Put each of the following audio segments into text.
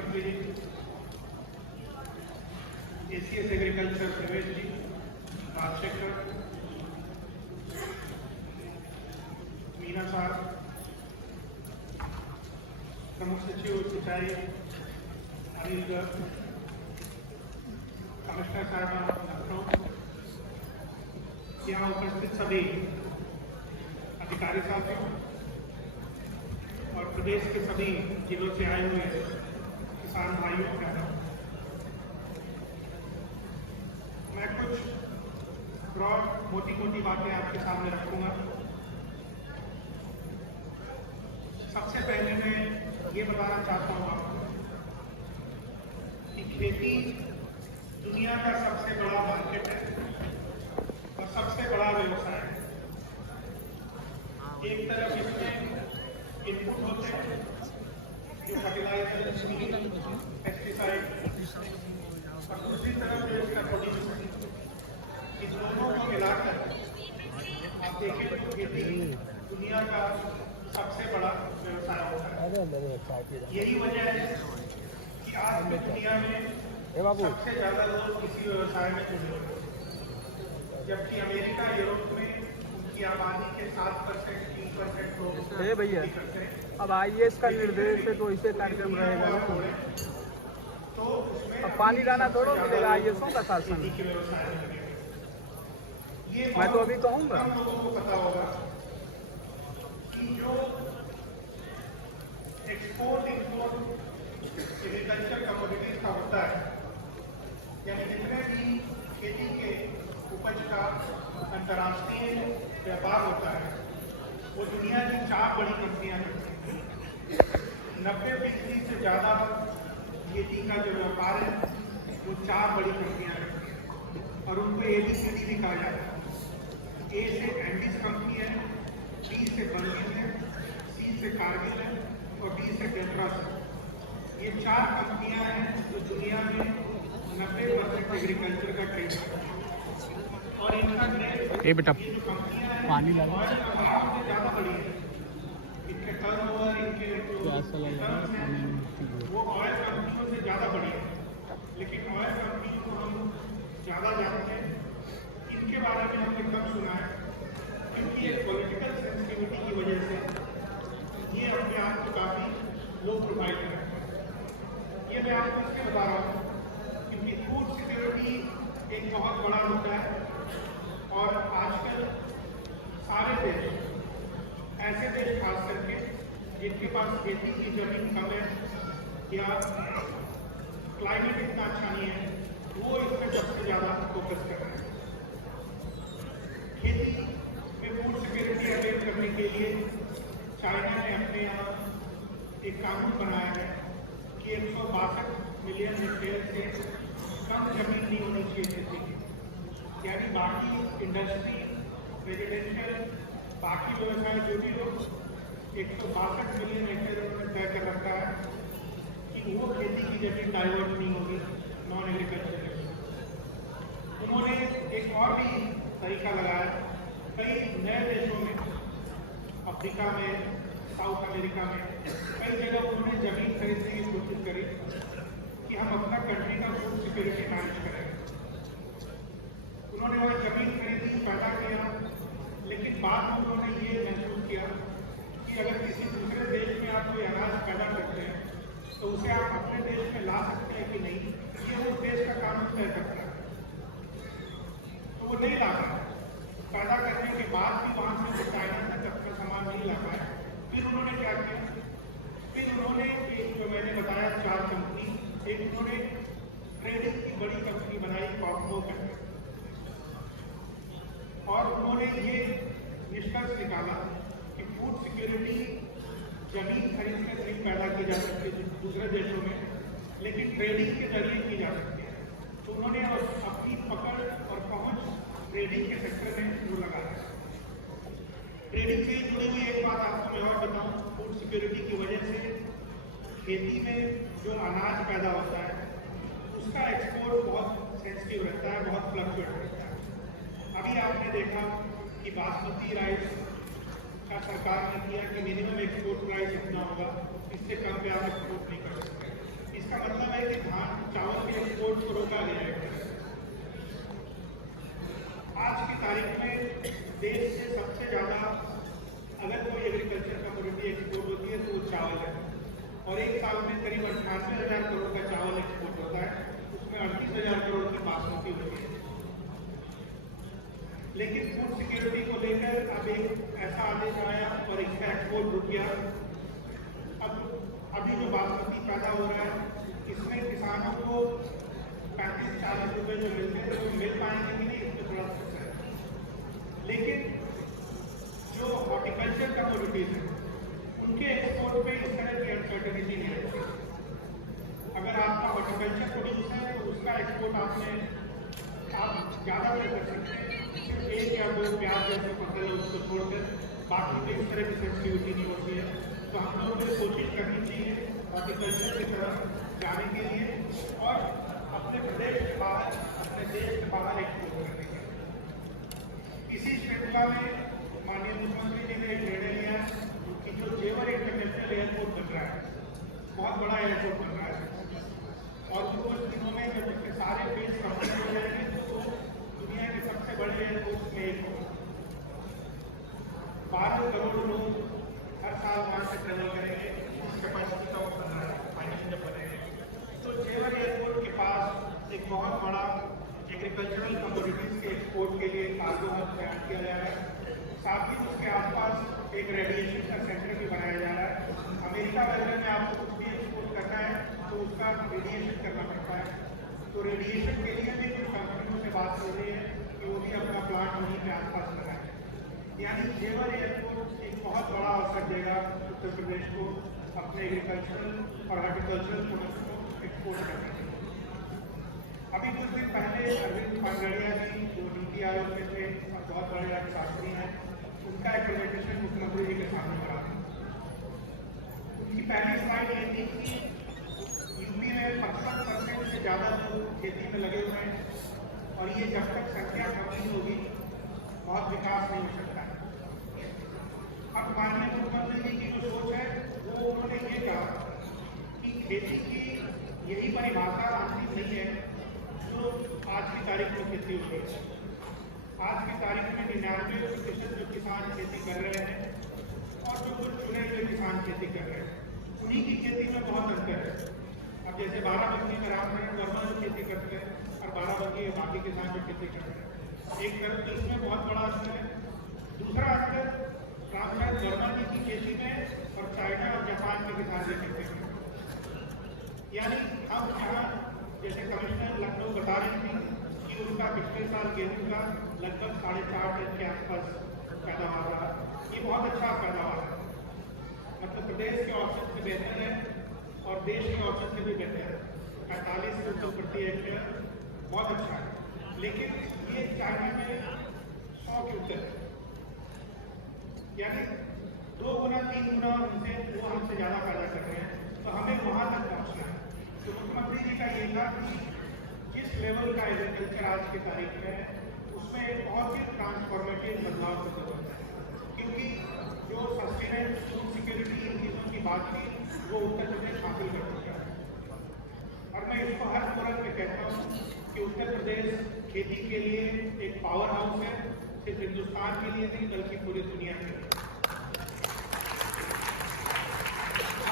मंत्री जी, ACS agriculture प्रवेश जी, राजशेखर, मीना साहब, प्रमुख सचिव सिंचाई अनिल गर्ग, कमिश्नर साहब लखनऊ, यहाँ उपस्थित सभी अधिकारी साथियों और प्रदेश के सभी जिलों से आए हुए किसान भाइयों बहनों, मैं कुछ ब्रॉड मोटी बातें आपके सामने रखूंगा। सबसे पहले मैं ये बताना चाहता हूँ आपको कि खेती दुनिया का सबसे बड़ा मार्केट है और सबसे बड़ा व्यवसाय है। एक तरफ इसमें इनपुट होते हैं जो फर्टिलाइजर, पेस्टिसाइड, और दूसरी तरफ जो इसका प्रोड्यूस है। इन दोनों को मिलाकर आप देखें तो खेती दुनिया का सबसे बड़ा व्यवसाय होता है। यही वजह है कि आज की दुनिया में सबसे ज्यादा लोग इसी व्यवसाय में जुड़े हुए हैं, जबकि अमेरिका, यूरोप में उनकी आबादी के 7%, 3% लोग भैया अब IAS का निर्देश है तो इसे कार्यक्रम रहेगा ना। तो अब पानी डाना थोड़ा मिलेगा IASों का शासन। मैं तो अभी कहूँगा हम लोगों को पता होगा कि जो एक्सपोर्ट इम्पोर्ट एग्रीकल्चर कमोडिटीज का होता है, यानी जितने भी खेती के उपज का अंतर्राष्ट्रीय व्यापार होता है, वो दुनिया की 4 बड़ी कंपनियां करती हैं। 90% से ज़्यादा खेती का जो व्यापार है वो 4 बड़ी कंपनियां करती हैं और उनको ABCD भी कहा जाता है। A से एंडीज कंपनी है, B से बंगिल है, C से कारगिल है और D से टेट्रास है। ये 4 कंपनियां हैं जो दुनिया में 90% एग्रीकल्चर का ट्रेड है और इनका ट्रेड ये जो कंपनियां हैं पानी ऑयल कंपनियों से ज़्यादा बड़ी है। इनके टर्नओवर, इनके वो ऑयल कंपनियों से ज़्यादा बड़ी है, लेकिन ऑयल कंपनियों को हम ज़्यादा जानते हैं, इनके बारे में हमने कम सुना है क्योंकि ये पॉलिटिकल सेंसिटिविटी की वजह से ये अपने आप को काफ़ी लो प्रोफाइल है। ये मैं आपको इसलिए बता रहा हूँ क्योंकि फूड सिक्योरिटी एक बहुत बड़ा मुद्दा है और आजकल सारे देश, ऐसे देश खास करके जिनके पास खेती की जमीन कम है या क्लाइमेट इतना अच्छा नहीं है, वो इसमें सबसे ज़्यादा फोकस कर रहे हैं। खेती में फूड सिक्योरिटी अटेन करने के लिए चाइना ने अपने यहाँ एक कानून बनाया है कि 162 मिलियन हेक्टेयर से कम जमीन नहीं होनी चाहिए खेती की, यानी बाकी इंडस्ट्री, रेजिडेंशियल, बाकी व्यवसाय जो भी लोग 162 मिलियन हेक्टेयर उन्होंने तय कर रखा है कि वो खेती की जमीन डाइवर्ट नहीं होगी नॉन एग्रीकल्चर। उन्होंने एक और भी तरीका लगाया, कई नए देशों में, अफ्रीका में, साउथ अमेरिका में, कई जगह उन्होंने जमीन खरीदने की कोशिश करी कि हम अपना कंट्री का फूड सिक्योरिटी मैनेज करें। उन्होंने वह जमीन खरीदी, पैदा किया, लेकिन बाद में उन्होंने ये महसूस किया कि अगर किसी दूसरे देश में आप कोई अनाज पैदा करते हैं तो उसे आप अपने देश में ला सकते हैं कि नहीं, ये उस देश का कानून तय करता है। तो वो नहीं ला पाए, पैदा करने के बाद भी वहाँ से चाइना तक अपना सामान नहीं ला पाए। फिर उन्होंने क्या किया, फिर उन्होंने एक जो मैंने बताया 4 कंपनी, एक उन्होंने ट्रेडिंग की बड़ी कंपनी बनाई कॉस्मो करके, और उन्होंने ये निष्कर्ष निकाला कि फूड सिक्योरिटी जमीन खरीद कर नहीं पैदा की जा सकती है दूसरे देशों में, लेकिन ट्रेडिंग के जरिए की जा सकती है। तो उन्होंने अपनी पकड़ और पहुंच ट्रेडिंग के सेक्टर में वो लगाया। ट्रेडिंग से जुड़ी हुई एक बात आपको मैं और बताऊं, फूड सिक्योरिटी की वजह से खेती में जो अनाज पैदा होता है उसका एक्सपोर्ट बहुत सेंसिटिव रहता है, बहुत फ्लक्चुएट रहता है। अभी आपने देखा कि बासमती राइस का सरकार ने किया कि मिनिमम एक्सपोर्ट प्राइस इतना होगा, इससे कम पे आप एक्सपोर्ट नहीं कर सकते। इसका साल में करीब 98,000 करोड़ का चावल एक्सपोर्ट होता है, उसमें 38,000 करोड़ की बासमती होती है। लेकिन फूड सिक्योरिटी को लेकर अब एक ऐसा आदेश आया और इसका एक्सपोर्ट रुक गया। अब अभी जो बासमती पैदा हो रहा है, इसमें किसानों को 35-40 रुपए जो मिलते हैं वो मिल पाएंगे कि नहीं, इसमें थोड़ा सोचा है। लेकिन जो हॉर्टिकल्चर कमोडिटीज है उनके एक्सपोर्ट पे इस तरह की अनसर्टेनिटी नहीं रहती। अगर आपका हॉर्टिकल्चर प्रोड्यूस है तो उसका एक्सपोर्ट आप ज़्यादा कर सकते हैं, सिर्फ 1 या 2 प्याज जैसे फसल है उसको छोड़कर, बाकी पे इस तरह की सेंसिटिविटी नहीं होती है। तो हम लोगों को कोशिश करनी चाहिए हॉर्टिकल्चर की तरफ जाने के लिए और अपने प्रदेश के बाहर, अपने देश के बाहर एक्सपोर्ट करने के लिए। इसी श्रृंखला में माननीय मुख्यमंत्री जी ने एक निर्णय लिया कि जो जेवर इंटरनेशनल एयरपोर्ट बन रहा है, बहुत बड़ा एयरपोर्ट बन रहा है और कुछ दिनों में जब इसके सारे फेज कंप्लीट हो जाएंगे तो दुनिया के सबसे बड़े एयरपोर्ट में एक होगा। 12 करोड़ लोग हर साल वहाँ से ट्रेवल करेंगे, कैपेसिटी का वो बन रहा है, फाइनेंस जब बनेंगे तो जेवर एयरपोर्ट के पास एक बहुत बड़ा एग्रीकल्चरल कमोडिटीज के एक्सपोर्ट के लिए कार्गो हब तैयार किया जा रहा है। साथ ही उसके आसपास एक रेडिएशन का सेंटर भी बनाया जा रहा है। अमेरिका वगैरह में आपको कुछ भी एक्सपोर्ट करना है तो उसका रेडिएशन करना पड़ता है, तो रेडिएशन के लिए भी कुछ कंपनियों से बात हो रही है कि वो भी अपना प्लांट वहीं के आसपास लगाए। यानी जेवर एयरपोर्ट एक बहुत बड़ा अवसर देगा उत्तर प्रदेश को अपने एग्रीकल्चरल और हॉर्टिकल्चरल प्रोडक्ट्स को एक्सपोर्ट करने के लिए। अभी कुछ दिन पहले अरविंद पांगड़िया जी जो नीति आयोग में थे और बहुत बड़े अर्थशास्त्री हैं, उनका एक प्रेजेंटेशन मुख्यमंत्री जी के सामने करा। उनकी पहली स्लाइड ये थी कि यूपी में 55% से ज़्यादा लोग खेती में लगे हुए हैं और ये जब तक संख्या कम नहीं होगी बहुत विकास नहीं हो सकता है। अब माननीय मुख्यमंत्री जी की जो सोच है वो उन्होंने ये कहा कि खेती की यही परिभाषा अंतिम नहीं है जो आज की तारीख में खेती हो रही है। आज की तारीख में 99% जो किसान खेती कर रहे हैं और जो कुछ चुने हुए किसान खेती कर रहे हैं, उन्हीं की खेती में बहुत अंतर है। अब जैसे बाराबंकी में रामचरण वर्मा जो खेती करते हैं और बाराबंकी के बाकी किसान जो खेती करते हैं, एक तरफ इसमें बहुत बड़ा अंतर है। दूसरा अंतर रामचरण वर्मा जी की खेती में और चाइना और जापान के किसान की खेती में। यानी हम यहाँ जैसे कमिश्नर लखनऊ बता रही थी कि उनका पिछले साल गेहूं का लगभग 4.5 टन के आसपास पैदावार रहा। ये बहुत अच्छा पैदावार है, मतलब प्रदेश के औसत से बेहतर है और देश के औसत से भी बेहतर है। 45 क्विंटल प्रति हेक्टेयर बहुत अच्छा है, लेकिन ये चाइना में 100 क्विंटल है, यानी 2 गुना 3 गुना उनसे वो हमसे ज़्यादा पैदा कर रहे हैं। तो हमें वहाँ तक पहुँचना है। तो मुख्यमंत्री जी का ये था कि जिस लेवल का एग्रीकल्चर आज की तारीख में है उसमें एक बहुत ही ट्रांसफॉर्मेटिव बदलाव की जरूरत है, क्योंकि जो सस्टेनेबल फूड सिक्योरिटी इन चीज़ों की बात की वो उत्तर प्रदेश हासिल कर चुका है। और मैं इसको हर फोरम में कहता हूँ कि उत्तर प्रदेश खेती के लिए एक पावर हाउस है, सिर्फ हिंदुस्तान के लिए नहीं बल्कि पूरी दुनिया के लिए।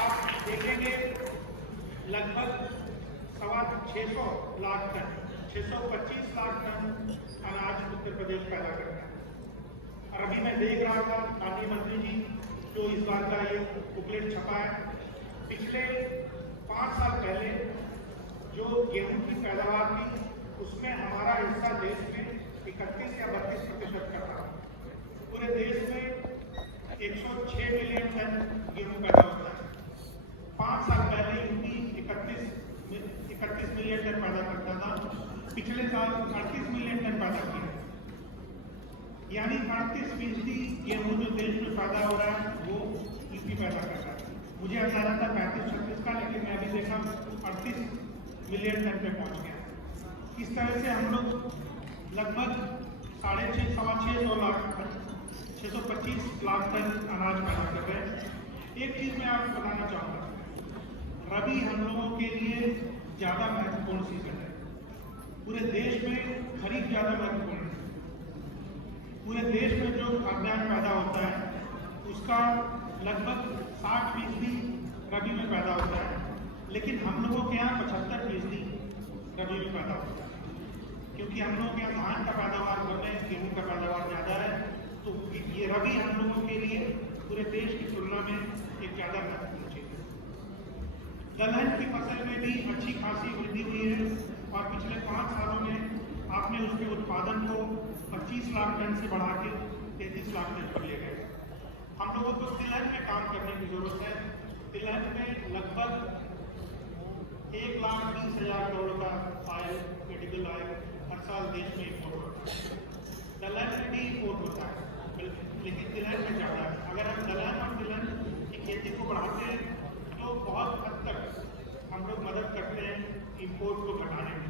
आप देखेंगे लगभग 625 लाख टन 625 लाख टन अनाज उत्तर प्रदेश पैदा करता है। और अभी मैं देख रहा था माननीय मंत्री जी जो इस बार का ये बुकलेट छपा है, पिछले 5 साल पहले जो गेहूं की पैदावार थी उसमें हमारा हिस्सा देश में 31 या 32% का था। पूरे देश में 106 मिलियन टन गेहूं पैदा होता है। 5 साल पहले यूपी 31 मिलियन टन पैदा करता था, पिछले साल 38 मिलियन टन पैदा किया, यानी 38% गेहूं जो देश में पैदा हो रहा है वो यूपी पैदा कर रहा है। मुझे अंदाजा था 35-36 का, लेकिन मैं अभी देखा 38 मिलियन टन पे पहुंच गया। इस तरह से हम लोग लगभग 650 लाख टन 625 लाख टन अनाज पैदा कर रहे हैं। एक चीज़ मैं आपको बताना चाहूँगा, रबी हम लोगों के लिए ज़्यादा महत्वपूर्ण सीजन है। पूरे देश में खरीफ ज़्यादा महत्वपूर्ण है। पूरे देश में जो खाद्यान्न पैदा होता है उसका लगभग 60% रबी में पैदा होता है लेकिन हम लोगों के यहाँ 75% रबी में पैदा होता है, क्योंकि हम लोगों के यहाँ धान का पैदावार कम है, गेहूँ का पैदावार ज़्यादा है, तो ये रबी हम लोगों के लिए पूरे देश की तुलना में एक ज़्यादा महत्वपूर्ण चीज़ है। दलहन की फसल में भी अच्छी खासी वृद्धि हुई है और पिछले 5 सालों में आपने उसके उत्पादन को 25 लाख टन से बढ़ा के 33 लाख टन पर ले गए। हम लोगों को तिलहन में काम करने की जरूरत है। तिलहन में लगभग 1,20,000 करोड़ का ऑयल, मेडिकल ऑयल हर साल देश में इम्पोर्ट होता है। दलहन में भी इम्पोर्ट होता है, लेकिन तिलहन में ज़्यादा है। अगर हम दलहन और तिलहन की खेती को बढ़ाते हैं तो बहुत हद तक हम लोग मदद करते हैं इम्पोर्ट को घटाने में।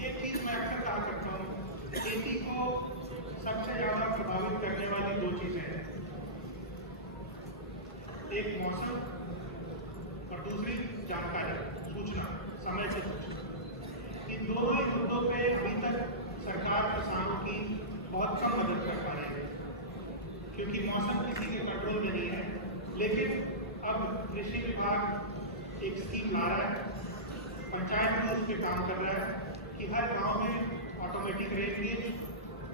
एक चीज़ मैं अक्सर कहा करता हूँ, खेती को सबसे ज़्यादा प्रभावित करने वाली 2 चीज़ें हैं, एक मौसम और दूसरी जानकारी, सूचना, समय से सूचना। इन दोनों ही मुद्दों पे अभी तक सरकार किसानों की बहुत कम मदद कर पा रही है, क्योंकि मौसम किसी के कंट्रोल में नहीं है। लेकिन अब कृषि विभाग एक स्कीम ला रहा है, पंचायत में उस पर काम कर रहा है कि हर गांव में ऑटोमेटिक रेन गेज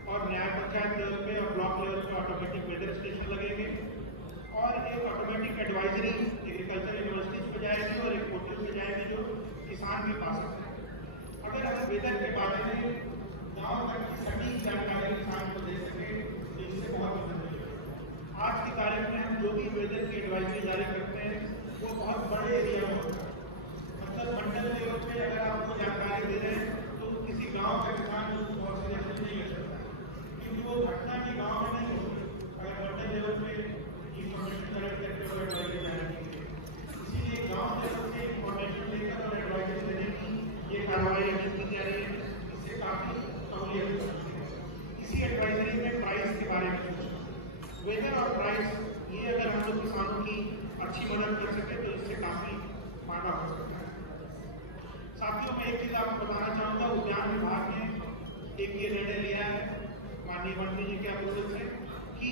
और न्याय पंचायत लेवल पे और ब्लॉक लेवल पे ऑटोमेटिक वेदर स्टेशन लगेंगे और एक ऑटोमेटिक एडवाइजरी एग्रीकल्चर यूनिवर्सिटीज पे जाएगी और एक पोर्टल पे जाएगी जो किसान के पास है। अगर हम वेदर के बारे में गाँव तक की सटीक जानकारी किसान को दे सके तो इससे बहुत मदद मिलेगी। आज की तारीख में हम जो भी वेदर की एडवाइजरी जारी करते हैं वो बहुत बड़े एरिया में होता है, मतलब मंडल लेवल पे अगर आपको जानकारी दे रहे हैं तो किसी गांव का किसान उसको ऑक्सीजन नहीं कर सकता, क्योंकि वो घटना भी गांव में नहीं होती। अगर मंडल लेवल पे इंफॉर्मेशन कलेक्ट करके और एडवाइजरी जारी की है, इसीलिए गाँव लेवल से इंफॉर्मेशन लेकर और एडवाइजरी देने की ये कार्रवाई अभी की जा रही है। इससे काफ़ी सहूलियत होती है। इसी एडवाइजरी में प्राइस के बारे में पूछना, वेदर और प्राइस, ये अगर हम लोग किसानों की अच्छी मदद कर सके तो इससे काफ़ी फायदा हो सकता है। साथियों, मैं एक चीज़ आपको बताना चाहूँगा, उद्यान विभाग ने एक ये निर्णय लिया है माननीय मंत्री जी के अप्रूवल से कि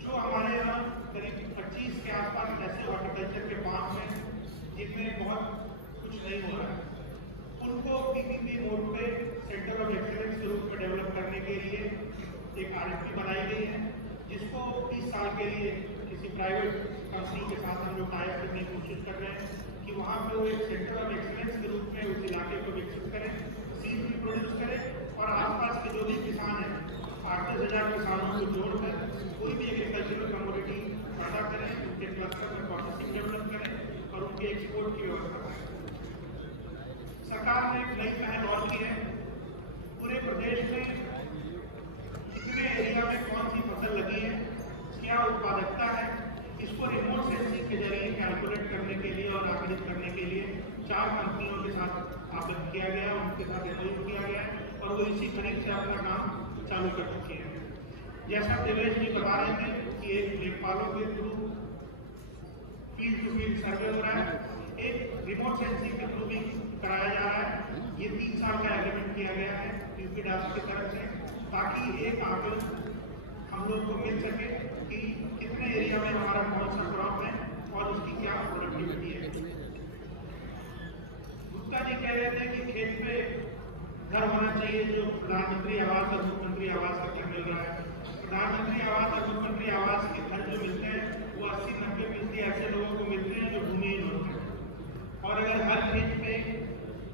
जो हमारे यहाँ करीब 25 के आसपास ऐसे हॉर्टिकल्चर के फार्म हैं जिनमें बहुत कुछ नहीं हो रहा है, उनको पीपीपी मोड पे सेंटर ऑफ एक्सीलेंस के रूप में डेवलप करने के लिए एक आरएफपी बनाई गई है, जिसको 30 साल के लिए किसी प्राइवेट कंपनी के साथ हम लोग टाई अप करने की कोशिश कर रहे हैं कि वहाँ पे वो एक सेंटर ऑफ एक्सीलेंस के रूप में उस इलाके को विकसित करें, सीड भी प्रोड्यूस करें और आसपास के जो भी किसान हैं 38,000 किसानों को जोड़कर कोई भी एग्रीकल्चरल कमोडिटी पैदा करें, उनके क्लस्टर में प्रोसेसिंग डेवलप करें और उनके एक्सपोर्ट की व्यवस्था करें। सरकार ने एक नई पहल और की है, पूरे प्रदेश में कितने एरिया में कौन सी फसल लगी है, क्या उत्पादकता है, इसको रिमोट सेंसिंग के जरिए कैलकुलेट करने के लिए और आकलित करने के लिए 4 कंपनियों के साथ आबद्ध किया गया, उनके साथ एमओयू किया गया और वो इसी तरीके से अपना काम चालू कर चुकी है। जैसा देवेश जी बता रहे थे कि एक लेखपालों के through field to field survey हो रहा है, एक रिमोट सेंसिंग के थ्रू भी कराया जा रहा है। ये 3 साल का एग्रीमेंट किया गया है यूपीडास की तरफ से, ताकि एक आकलन हम लोग को मिल सके कि कितने एरिया में हमारा कौन सा क्रॉप है और उसकी क्या प्रोडक्टिविटी है। गुप्ता जी कह रहे थे कि खेत पे घर होना चाहिए, जो प्रधानमंत्री आवास और मुख्यमंत्री आवास का घर मिल रहा है। प्रधानमंत्री आवास और मुख्यमंत्री आवास के घर जो मिलते हैं वो 80-90% ऐसे लोगों को मिलते हैं जो भूमिहीन होते हैं। और अगर हर खेत पे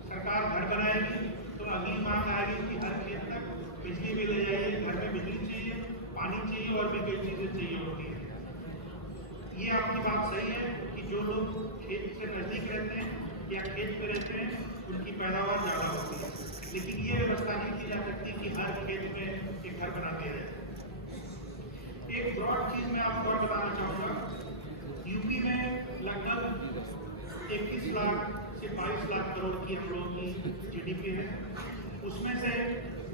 सरकार घर बनाएगी तो अगली मांग आएगी कि हर खेत तक बिजली भी ले जाइए, घर में बिजली चाहिए, पानी चाहिए और भी कई चीज़ें चाहिए होती है। ये आपकी बात सही है कि जो लोग खेत से नज़दीक रहते हैं या खेत पे रहते हैं उनकी पैदावार ज़्यादा होती है, लेकिन ये व्यवस्था नहीं की जा सकती कि हर खेत में एक घर बना दिया जाए। एक ब्रॉड चीज़ मैं आपको और बताना चाहूँगा, यूपी में लगभग 21 लाख से 22 लाख करोड़ की हम लोगों की जीडीपी है, उसमें से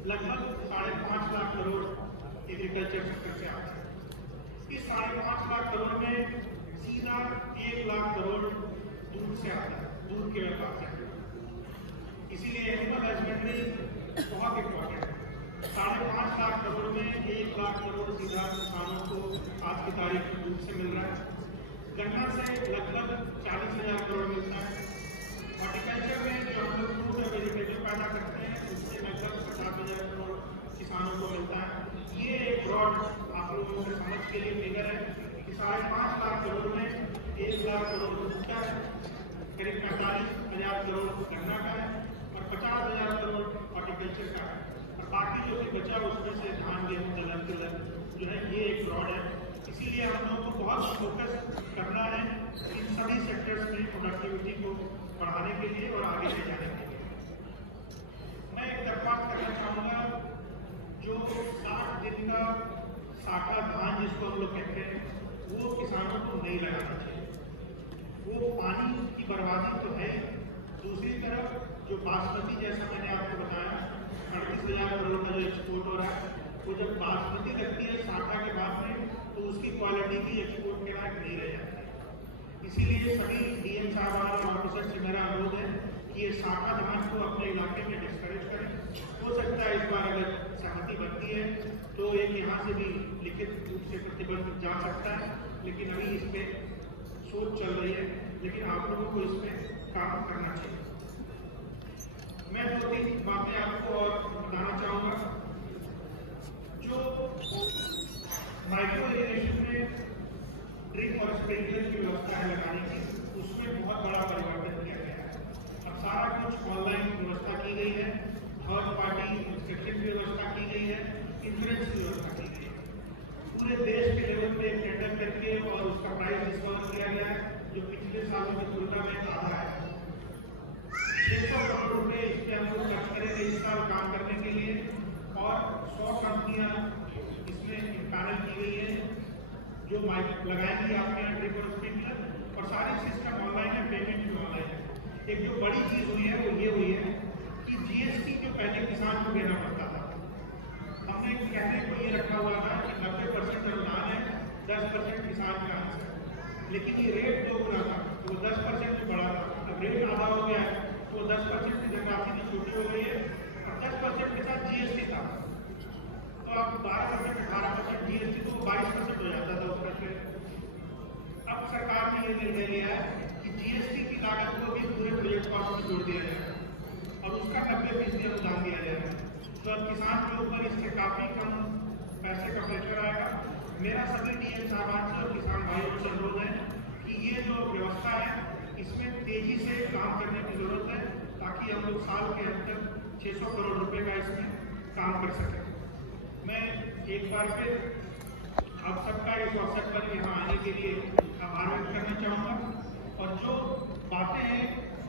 लगभग 5.5 लाख करोड़ एग्रीकल्चर सेक्टर से आता है। इस 5.5 लाख करोड़ में सीधा 1 लाख करोड़ दूध से आता है, दूध के व्यापार से। इसीलिए एनिमल हस्बेंड्री बहुत इम्पोर्टेंट है। 5.5 लाख करोड़ में 1 लाख करोड़ सीधा किसानों को आज की तारीख में दूध से मिल रहा है। गन्ना से लगभग 40,000 करोड़ मिलता है। हॉर्टिकल्चर में जो हम लोग फ्रूट और वेजिटेबल पैदा करते हैं उससे लगभग 50,000 करोड़ किसानों को मिलता है। ये एक ब्रॉड आप लोगों के समझ के लिए फिगर है कि 5.5 लाख करोड़ में 1 लाख करोड़ फ्रूट का है, करीब 45,000 करोड़ गन्ना का है और 50,000 करोड़ हॉर्टिकल्चर का है, और बाकी जो भी बचा उसमें से धान गेहूँ दलहन तिलहन जो है ये एक ब्रॉड है। इसीलिए हम लोगों को बहुत फोकस करना है इन सभी सेक्टर्स में प्रोडक्टिविटी को बढ़ाने के लिए और आगे ले जाने के लिए। मैं एक दरख्वास्त करना चाहूँगा, जो 60 दिन का साठा धान जिसको हम लोग कहते हैं वो किसानों को नहीं लगाना चाहिए। वो पानी की बर्बादी तो है, दूसरी तरफ जो बासमती जैसा मैंने आपको बताया 38,000 करोड़ का जो एक्सपोर्ट हो रहा है, वो जब बासमती लगती है साठा के बाद में तो उसकी क्वालिटी भी एक्सपोर्ट के लायक नहीं रह जाती। इसीलिए सभी डीएम साहबान और ऑफिसर से मेरा अनुरोध है कि ये साठा धान को अपने इलाके में डिस्करेज करें। हो सकता है इस बार अगर सहमति बनती है तो एक यहाँ से भी लिखित रूप से प्रतिबंध जा सकता है, लेकिन अभी इस पर सोच चल रही है, लेकिन आप लोगों को इस पर काम करना चाहिए। मैं 2-3 बातें आपको और बताना चाहूँगा। जो माइक्रो इरिगेशन में ड्रिप और स्प्रिंकलर की व्यवस्था है लगाने की, उसमें बहुत बड़ा परिवर्तन किया गया है। अब सारा कुछ ऑनलाइन व्यवस्था की गई है, थर्ड पार्टी इंस्पेक्शन की व्यवस्था की गई है, इंश्योरेंस की व्यवस्था की गई है। पूरे देश के लेवल पे टेंडर करके और उसका प्राइस डिस्काउंट किया गया है, जो पिछले सालों की तुलना में आधा है। 600 करोड़ रुपए इस पर हम लोग खर्च करेंगे इस साल काम करने के लिए, और 100 कंपनियां इसमें पैनल की गई है जो माइक लगाएंगी आपके यहाँ ड्रिप और स्प्रिंकलर, और सारे सिस्टम ऑनलाइन है, पेमेंट भी ऑनलाइन है। एक जो बड़ी चीज़ हुई है वो ये हुई है कि जीएसटी जो पहले किसान को देना पड़ता था, हमने कहने को ये रखा हुआ था कि 90% अनुदान है, 10% किसान का अंश है, लेकिन ये रेट जो गुना था वो 10% में बढ़ा था। अब रेट आधा हो गया है तो 10% की धनराशि की छोटी हो गई है, और 10% के साथ जीएसटी था तो अब 12% 18% जीएसटी तो 22% हो जाता था उसका शेयर। अब सरकार ने ये निर्णय लिया है कि जीएसटी की लागत को भी पूरे प्रोजेक्ट कॉस्ट में जोड़ दिया जाए और उसका 90% अनुदान दिया जाएगा। तो अब किसान के ऊपर इससे काफ़ी कम पैसे का प्रेशर आएगा। मेरा सभी डीएम साहबान से और किसान भाइयों से अनुरोध है कि ये जो व्यवस्था है इसमें तेजी से काम करने की जरूरत है, ताकि हम लोग साल के अंत तक 600 करोड़ रुपए का इसमें काम कर सकें। मैं एक बार फिर आप सबका इस अवसर पर यहाँ आने के लिए आभार व्यक्त करना चाहूँगा, और जो बातें हैं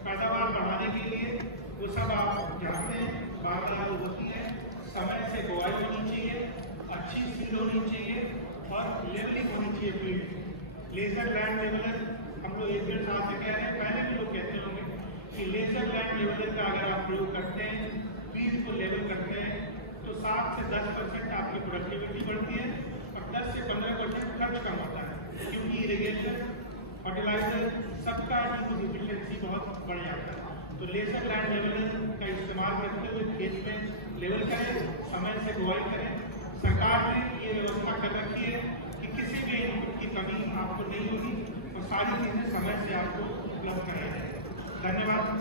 पैदावार बढ़ाने के लिए वो सब आप जानते हैं, बात लागू होती है। समय से बुआई होनी चाहिए, अच्छी सीड होनी चाहिए और लेवलिंग होनी चाहिए फील्ड। लेजर लैंड लेवलर हम लोग 1-1.5 साल से कह रहे हैं, पहले भी लोग कहते होंगे कि लेजर लैंड लेवलर का अगर आप प्रयोग करते हैं, फील्ड को लेवल करते हैं, तो 7 से 10% आपकी प्रोडक्टिविटी बढ़ती है और 10 से 15% खर्च कम होता है, क्योंकि इरिगेशन फर्टिलाइजर सबका यूज एफिशिएंसी बहुत बढ़ जाता है। तो लेजर लैंड लेवलर का इस्तेमाल करते हुए खेत में लेवल करें, समय से बुआई करें। सरकार ने ये व्यवस्था कर रखी है कि किसी भी इनपुट की कमी आपको नहीं होगी और सारी चीज़ें समय से आपको उपलब्ध कराई जाएगी। धन्यवाद।